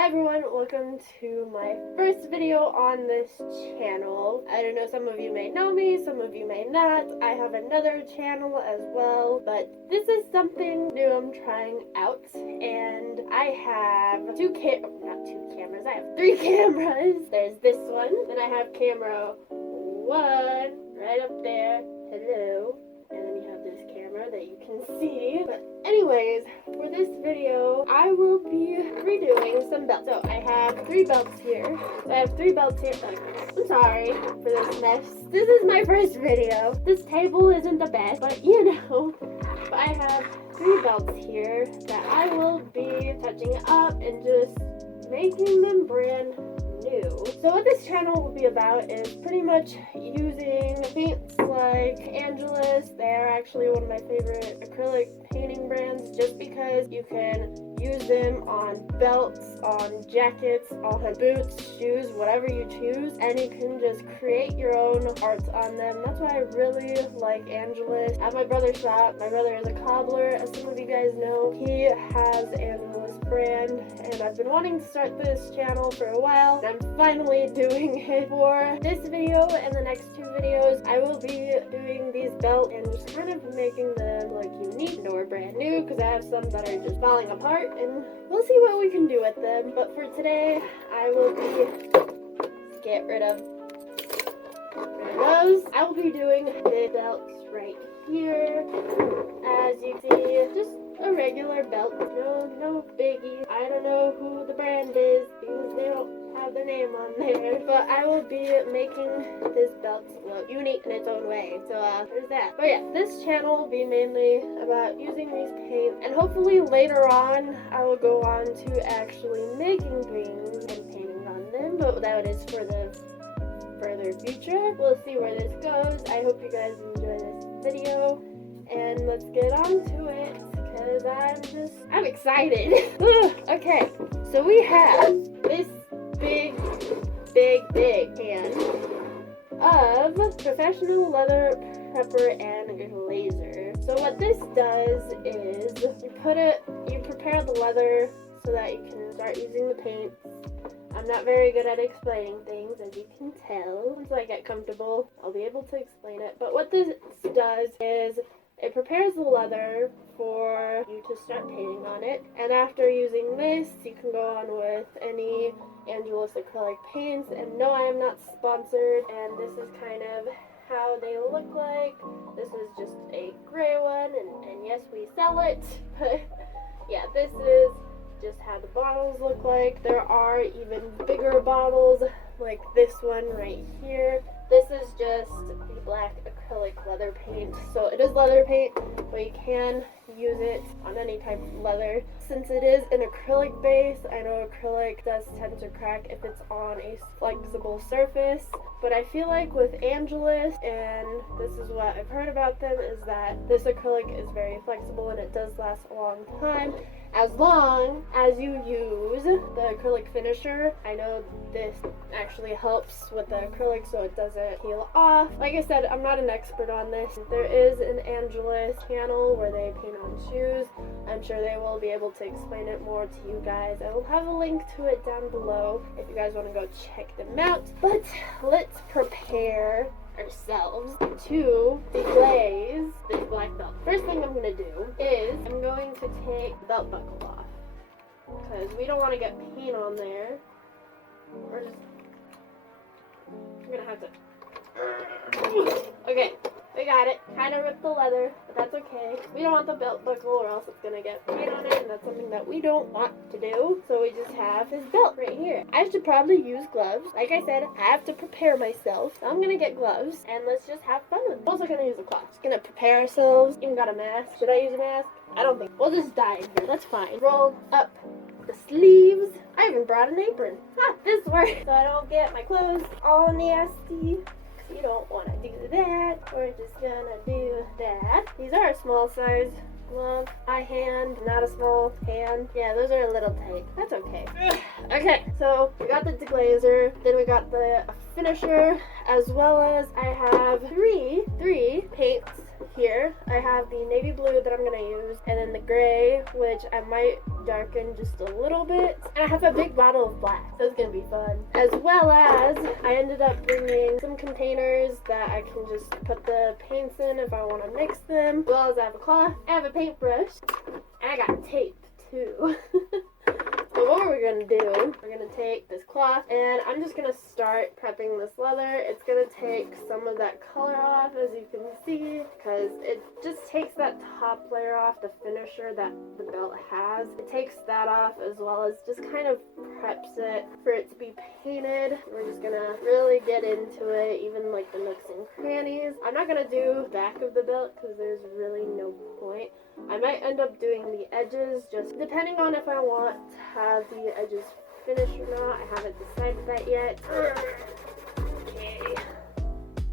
Hi everyone, welcome to my first video on this channel. I don't know, some of you may know me, some of you may not. I have another channel as well, but this is something new I'm trying out, and I have I have three cameras. There's this one, then I have camera 1 right up there. Hello. And then you have this camera that you can see. But anyways, for this video, I will be redoing some belts. So I have 3 belts here. I'm sorry for this mess. This is my first video. This table isn't the best, but you know. But I have 3 belts here that I will be touching up and just making them brand new. So what this channel will be about is pretty much using paints like Angelus. They're actually one of my favorite acrylic painting brands just because you can use them on belts, on jackets, on boots, shoes, whatever you choose, and you can just create your own art on them. That's why I really like Angelus. At my brother's shop, my brother is a cobbler, as some of you guys know. He has Angelus brand, and I've been wanting to start this channel for a while, and I'm finally doing it. For this video and the next 2 videos, I will be doing these belts and just kind of making them like unique or brand new, because I have some that are just falling apart, and we'll see what we can do with them. But for today, I will be get rid of those. I will be doing the belts right here. As you see, just a regular belt, no biggie. I don't know who the brand is because they don't have the name on there, but I will be making this belt look unique in its own way. So there's that. But yeah, this channel will be mainly about using these paints, and hopefully later on I will go on to actually making things and painting on them, but that is for the further future. We'll see where this goes. I hope you guys enjoy this video, and let's get on to it because I'm excited. Okay, so we have this big can of professional leather prepper and glazer. So what this does is you prepare the leather so that you can start using the paints. I'm not very good at explaining things, as you can tell. Once I get comfortable, I'll be able to explain it. But what this does is it prepares the leather for you to start painting on it. And after using this, you can go on with any Angelus acrylic paints. And no, I am not sponsored. And this is kind of how they look like. This is just a gray one. And yes, we sell it. But yeah, this is just how the bottles look like. There are even bigger bottles like this one right here. This is just the black acrylic leather paint. So it is leather paint, but you can use it on any type of leather. Since it is an acrylic base, I know acrylic does tend to crack if it's on a flexible surface, but I feel like with Angelus, and this is what I've heard about them, is that this acrylic is very flexible and it does last a long time, as long as you use the acrylic finisher. I know this actually helps with the acrylic so it doesn't peel off. Like I said, I'm not an expert on this. There is an Angelus channel where they paint on shoes. I'm sure they will be able to explain it more to you guys. I will have a link to it down below if you guys want to go check them out. But let's prepare ourselves to deglaze this black belt. First thing I'm going to do is I'm going to take the belt buckle off because we don't want to get paint on there. I'm going to have to... Okay, we got it. Kind of ripped the leather, but that's okay. We don't want the belt buckle or else it's going to get paint on it, and that's something that we don't want to do. So we just have this belt right here. I should probably use gloves. Like I said, I have to prepare myself. So I'm going to get gloves, and let's just have fun with it. I'm also going to use a cloth. Just going to prepare ourselves. Even got a mask. Should I use a mask? I don't think. We'll just dye in here. That's fine. Roll up the sleeves. I even brought an apron. This works. So I don't get my clothes all nasty. You don't want to do that. We're just gonna do that. These are a small size glove. My hand, not a small hand. Yeah, those are a little tight. That's okay. Okay, so we got the deglazer, then we got the finisher, as well as I have three paints here I have the navy blue that I'm gonna use, and then the gray, which I might darken just a little bit, and I have a big bottle of black, so it's gonna be fun. As well as I ended up bringing some containers that I can just put the paints in if I want to mix them, as well as I have a cloth, I have a paintbrush, and I got tape too. So what we're gonna do, we're gonna take this cloth and I'm just gonna start prepping this leather. It's gonna take some of that color off, as you can see, because it just takes that top layer off, the finisher that the belt has. It takes that off, as well as just kind of preps it for it to be painted. We're just gonna really get into it, even like the nooks and crannies. I'm not gonna do the back of the belt because there's really no point. I might end up doing the edges, just depending on if I want to have the edges finished or not. I haven't decided that yet. Okay.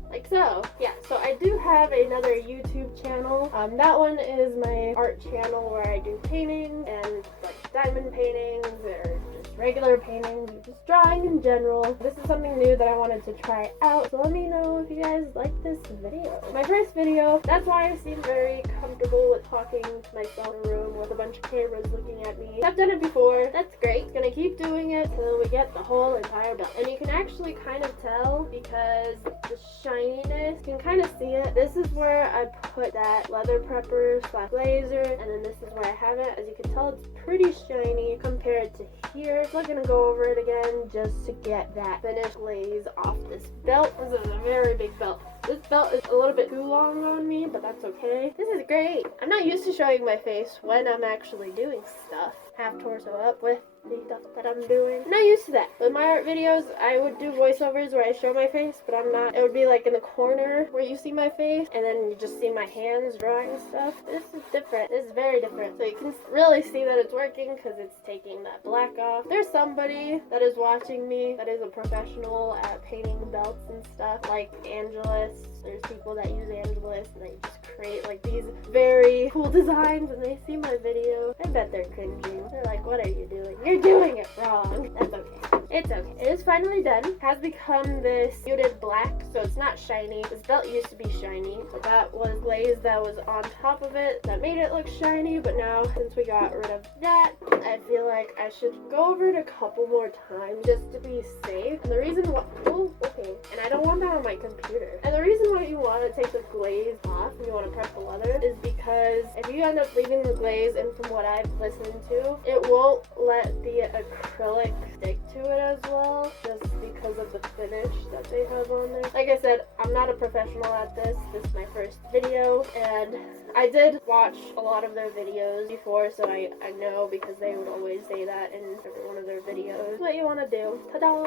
Like so. Yeah, so I do have another YouTube channel. That one is my art channel where I do paintings and like diamond paintings or just regular paintings, or just drawing in general. This is something new that I wanted to try out, so let me know if you guys like this video. My first video, that's why I seem very comfortable with talking to myself in a room with a bunch of cameras looking at me. I've done it before. That's great. Gonna keep doing it till we get the whole entire belt. And you can actually kind of tell because the shininess, you can kind of see it. This is where I put that leather prepper / glazer, and then this is where I have it. As you can tell, it's pretty shiny compared to here. So I'm gonna go over it again just to get that finished glaze off this belt. This is a very big belt. This belt is a little bit too long on me, but that's okay. This is great. I'm not used to showing my face when I'm actually doing stuff. Half torso up with the stuff that I'm doing. I'm not used to that. With my art videos, I would do voiceovers where I show my face, but I'm not. It would be like in the corner where you see my face, and then you just see my hands drawing stuff. This is different. This is very different. So you can really see that it's working because it's taking that black off. There's somebody that is watching me that is a professional at painting belts and stuff, like Angelus. There's people that use Angelus and they just create like these very cool designs, and they see my video. I bet they're cringing. They're like, what are you doing? You're doing it wrong. That's okay. It's okay. It is finally done. It has become this muted black, so it's not shiny. This belt used to be shiny, but that was glaze that was on top of it that made it look shiny. But now, since we got rid of that, I feel like I should go over it a couple more times just to be safe. And the reason why, oh, okay, and I don't want that on my computer. And the reason why you want to take the glaze off and you want to prep the leather is because if you end up leaving the glaze, and from what I've listened to, it won't let the acrylic stick to it as well, just because of the finish that they have on there. Like I said, I'm not a professional at this. This is my first video, and I did watch a lot of their videos before, so I know, because they would always say that in every one of their videos. What you want to do. Ta-da!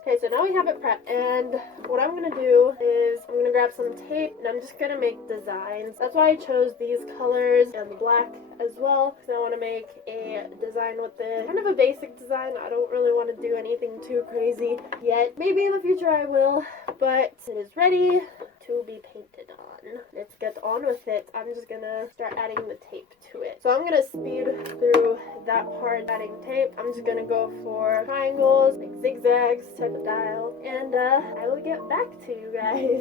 Okay, so now we have it prepped, and what I'm going to do is I'm going to grab some tape, and I'm just going to make designs. That's why I chose these colors and the black as well, because I want to make a design with it. Kind of a basic design. I don't really want to do anything too crazy yet. Maybe in the future I will, but it is ready to be painted on. Let's get on with it. I'm just gonna start adding the tape to it. So I'm gonna speed through that part, adding tape. I'm just gonna go for triangles, like zigzags type of dial, and I will get back to you guys.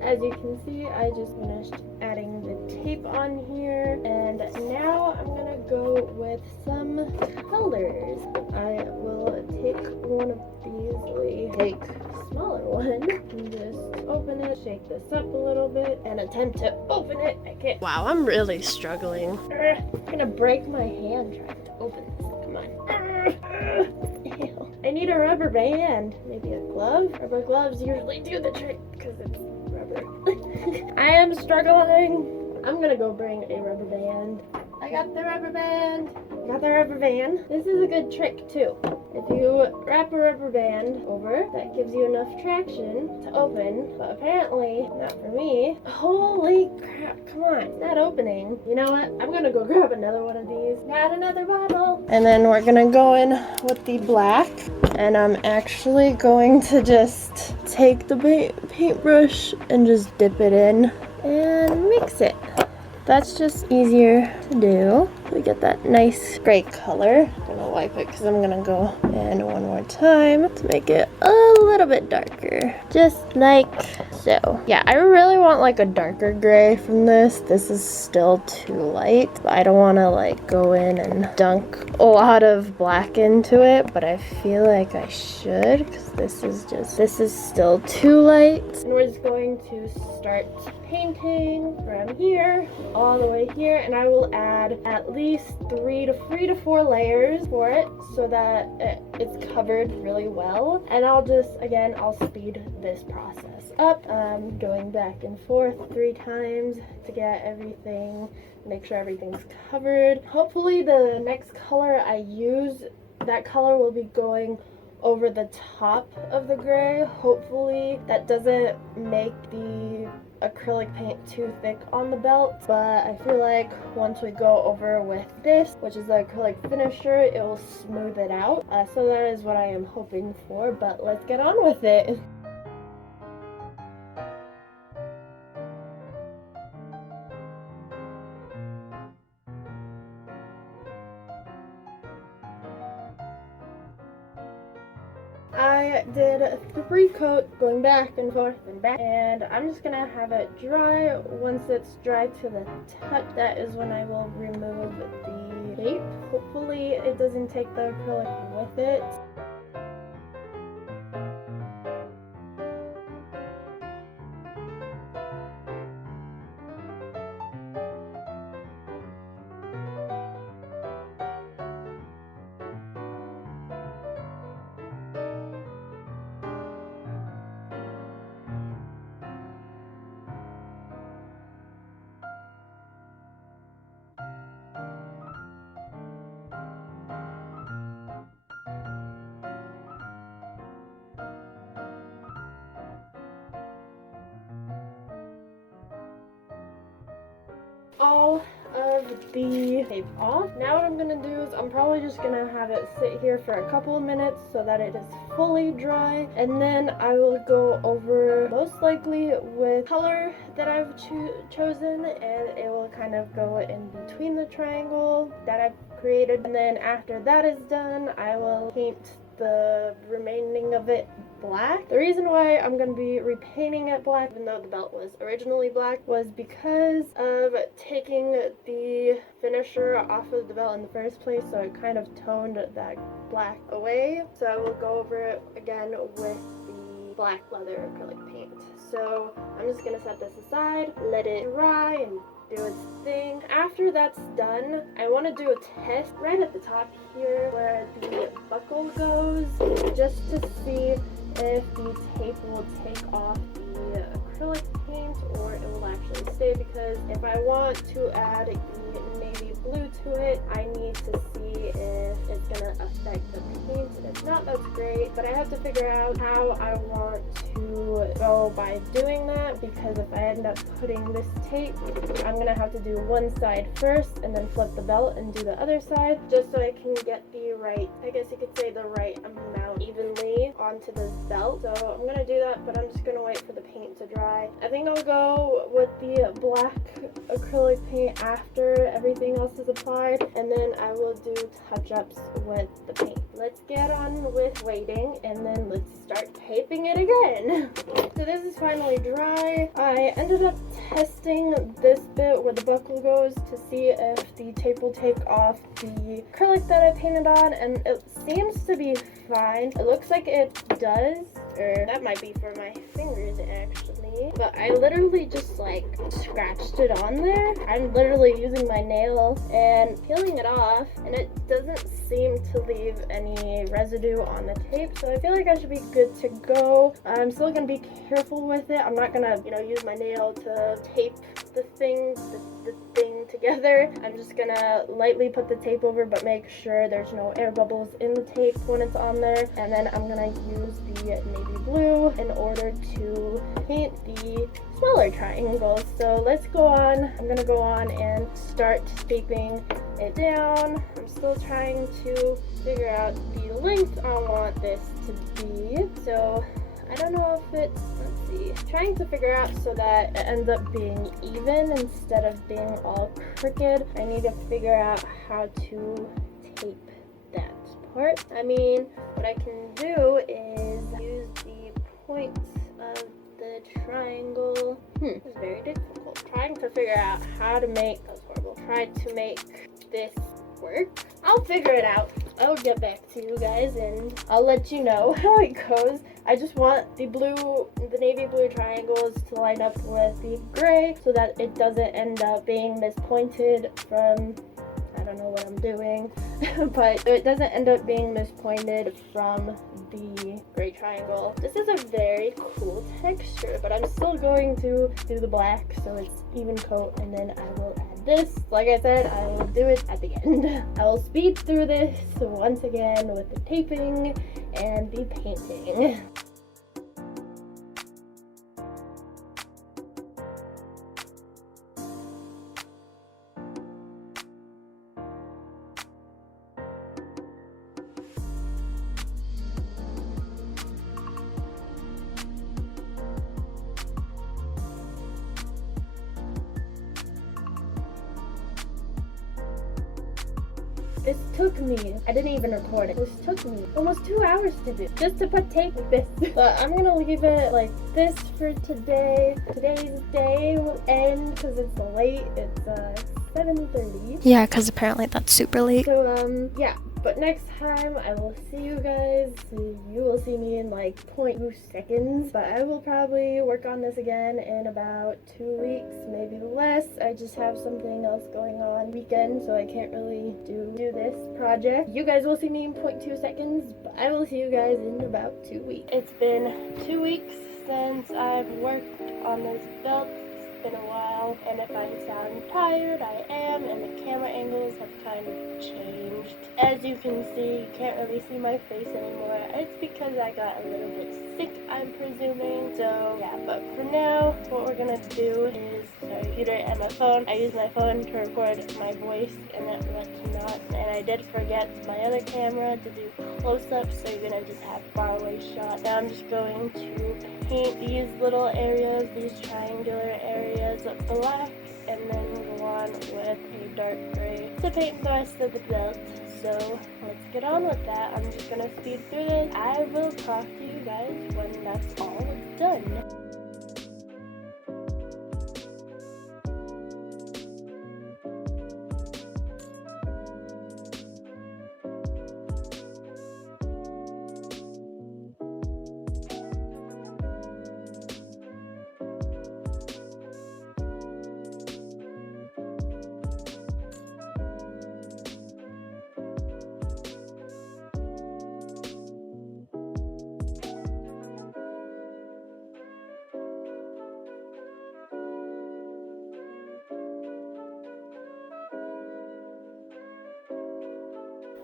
As you can see, I just finished adding the tape on here, and now I'm gonna go with some colors. I will take one of these, take a smaller one, and just open it, shake this up a little bit, and attempt to open it. I can't. Wow, I'm really struggling. I'm gonna break my hand trying to open this. Come on. Ew. I need a rubber band. Maybe a glove? Rubber gloves usually do the trick because it's rubber. I am struggling. I'm gonna go bring a rubber band. I got the rubber band. Got the rubber band. This is a good trick too. If you wrap a rubber band over, that gives you enough traction to open, but apparently not for me. Holy crap, come on, it's not opening. You know what? I'm gonna go grab another one of these. Got another bottle. And then we're gonna go in with the black, and I'm actually going to just take the paintbrush and just dip it in and mix it. That's just easier to do. We get that nice gray color. I'm gonna wipe it because I'm gonna go in one more time to make it a little bit darker. Just like so. Yeah, I really want like a darker gray from this. This is still too light. But I don't wanna like go in and dunk a lot of black into it, but I feel like I should because this is still too light. And we're just going to start painting from here all the way here, and I will add at least 3 to 4 layers for it so that it's covered really well. And I'll speed this process up, going back and forth 3 times to get everything, make sure everything's covered. Hopefully the next color I use, that color will be going over the top of the gray. Hopefully that doesn't make the acrylic paint too thick on the belt, but I feel like once we go over with this, which is the acrylic finisher, it will smooth it out. So that is what I am hoping for, but let's get on with it. I did 3 coats going back and forth and back, and I'm just gonna have it dry. Once it's dry to the touch, that is when I will remove the tape. Hopefully it doesn't take the acrylic with it. All of the tape off. Now what I'm gonna do is I'm probably just gonna have it sit here for a couple of minutes so that it is fully dry, and then I will go over most likely with color that I've chosen, and it will kind of go in between the triangle that I've created. And then after that is done, I will paint the remaining of it black. The reason why I'm going to be repainting it black, even though the belt was originally black, was because of taking the finisher off of the belt in the first place, so it kind of toned that black away. So I will go over it again with the black leather acrylic paint. So I'm just going to set this aside, let it dry and do its thing. After that's done, I want to do a test right at the top here where the buckle goes, just to see if the tape will take off the acrylic paint or it will actually stay, because if I want to add the navy blue to it, I need to see if it's going to affect the paint, and if not, that's great. But I have to figure out how I want to go by doing that, because if I end up putting this tape, I'm going to have to do one side first and then flip the belt and do the other side, just so I can get the right, I guess you could say the right amount evenly onto this belt. So I'm going to do that, but I'm just going to wait for the paint to dry. I think I'll go with the black acrylic paint after everything else is applied, and then I will do touch-ups with the paint. Let's get on with waiting, and then let's start taping it again. So this is finally dry. I ended up testing this bit where the buckle goes to see if the tape will take off the acrylic that I painted on, and it seems to be fine. It looks like it does, or that might be for my fingers actually, but I literally just like scratched it on there. I'm literally using my nail and peeling it off, and it doesn't seem to leave any residue on the tape, so I feel like I should be good to go. I'm still gonna be careful with it. I'm not gonna, use my nail to tape the thing together. I'm just gonna lightly put the tape over, but make sure there's no air bubbles in the tape when it's on there. And then I'm gonna use the navy blue in order to paint the smaller triangles. So let's go on. I'm gonna go on and start taping it down. I'm still trying to figure out the length I want this to be. So I don't know if it's, let's see, trying to figure out so that it ends up being even instead of being all crooked. I need to figure out how to tape that part. I mean, what I can do is use the points of the triangle. It's very difficult. Trying to figure out how to make, that was horrible, try to make this work. I'll figure it out. I'll get back to you guys and I'll let you know how it goes. I just want the navy blue triangles to line up with the gray so that it doesn't end up being mispointed from, I don't know what I'm doing, but it doesn't end up being mispointed from the gray triangle. This is a very cool texture, but I'm still going to do the black so it's even coat, and then I will add this. Like I said, I will do it at the end. I will speed through this once again with the taping and the painting. This took me, I didn't even record it, this took me almost 2 hours to do, just to put tape like this. But I'm gonna leave it like this for today. Today's day will end because it's late, it's 7:30. Yeah, because apparently that's super late. So, yeah. But next time I will see you guys. You will see me in like 0.2 seconds. But I will probably work on this again in about 2 weeks, maybe less. I just have something else going on weekend, so I can't really do this project. You guys will see me in 0.2 seconds, but I will see you guys in about 2 weeks. It's been 2 weeks since I've worked on this belt. Been a while, and if I sound tired, I am, and the camera angles have kind of changed. As you can see, you can't really see my face anymore. It's because I got a little bit sick, I'm presuming. So yeah, but for now, what we're gonna do is, sorry, computer and my phone. I use my phone to record my voice and whatnot, and I did forget my other camera to do close-ups, so you're gonna just have far-away shots. Now I'm just going to paint these little areas, these triangular areas black, and then go on with a dark gray to paint the rest of the belt. So let's get on with that. I'm just gonna speed through this. I will talk to you guys when that's all done.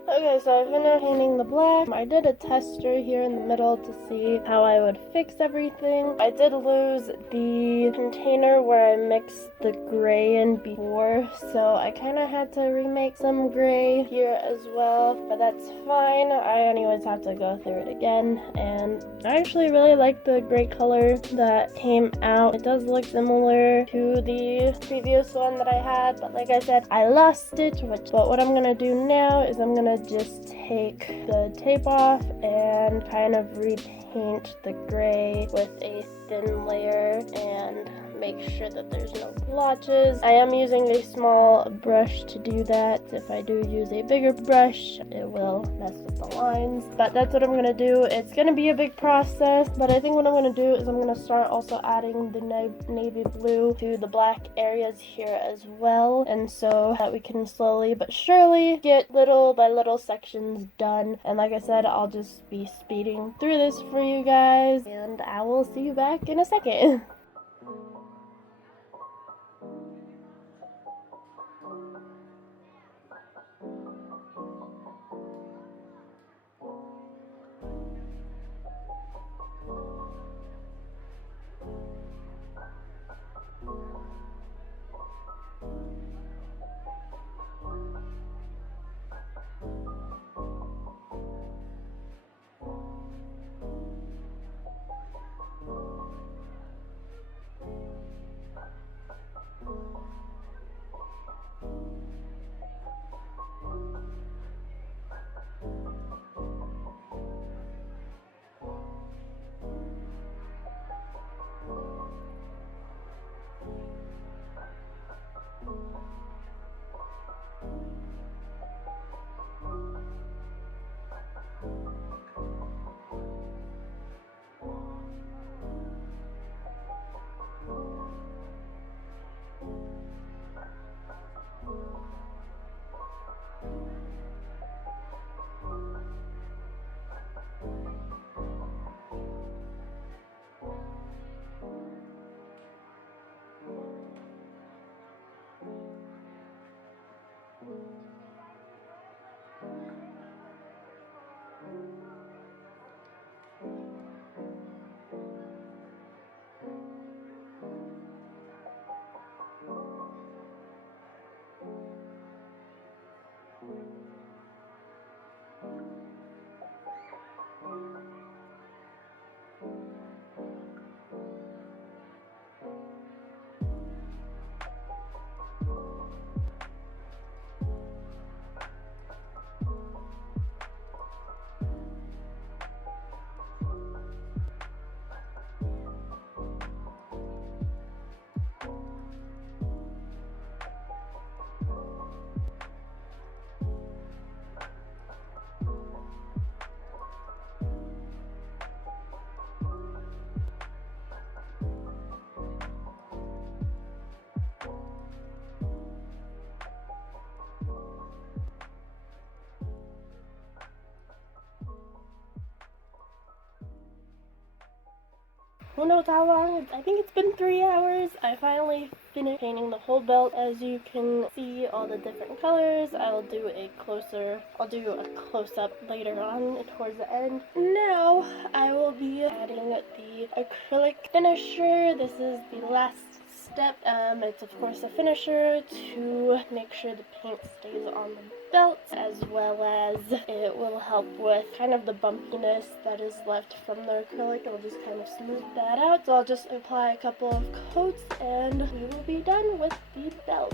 Okay, so I finished painting the black. I did a tester here in the middle to see how I would fix everything. I did lose the container where I mixed the gray in before, so I kind of had to remake some gray here as well, but that's fine. I anyways have to go through it again, and I actually really like the gray color that came out. It does look similar to the previous one that I had, but like I said, I lost it, but what I'm gonna do now is I'm gonna just take the tape off and kind of repaint the gray with a thin layer and make sure that there's no blotches. I am using a small brush to do that. If I do use a bigger brush, it will mess with the lines, but that's what I'm gonna do. It's gonna be a big process, but I think what I'm gonna do is I'm gonna start also adding the navy blue to the black areas here as well, and so that we can slowly but surely get little by little sections done. And like I said, I'll just be speeding through this for you guys, and I will see you back in a second. who knows how long. I think it's been 3 hours. I finally finished painting the whole belt. As you can see all the different colors. I'll do a close-up later on towards the end. Now I will be adding the acrylic finisher. This is the last step. It's of course a finisher to make sure the paint stays on the belt, as well as it will help with kind of the bumpiness that is left from the acrylic. It'll just kind of smooth that out. So I'll just apply a couple of coats and we will be done with the belt.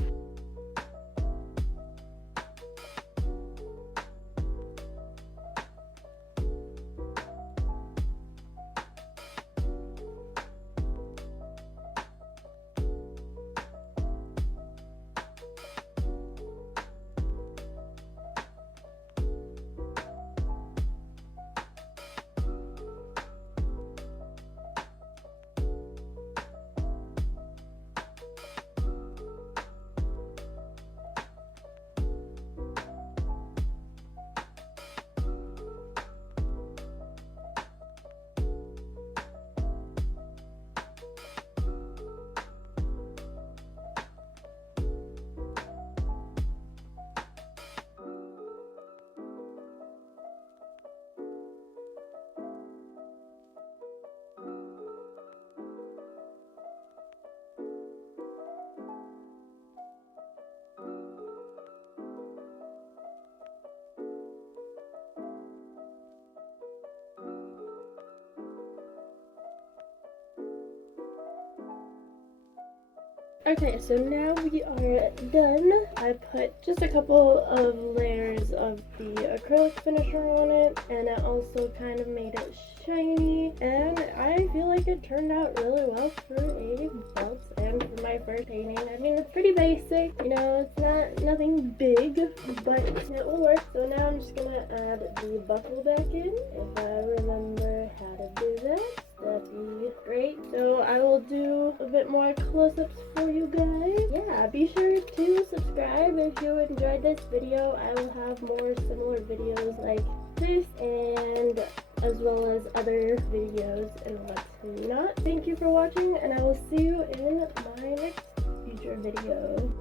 Okay, so now we are done. I put just a couple of layers of the acrylic finisher on it, and it also kind of made it shiny, and I feel like it turned out really well for a belt and for my first painting. I mean, it's pretty basic, you know, it's nothing big, but it will work. So now I'm just gonna add the buckle back in, if I remember how to do that. That'd be great. So I will do a bit more close-ups for you guys. Yeah, be sure to subscribe if you enjoyed this video. I will have more similar videos like this, and as well as other videos and whatnot. Thank you for watching, and I will see you in my next future video.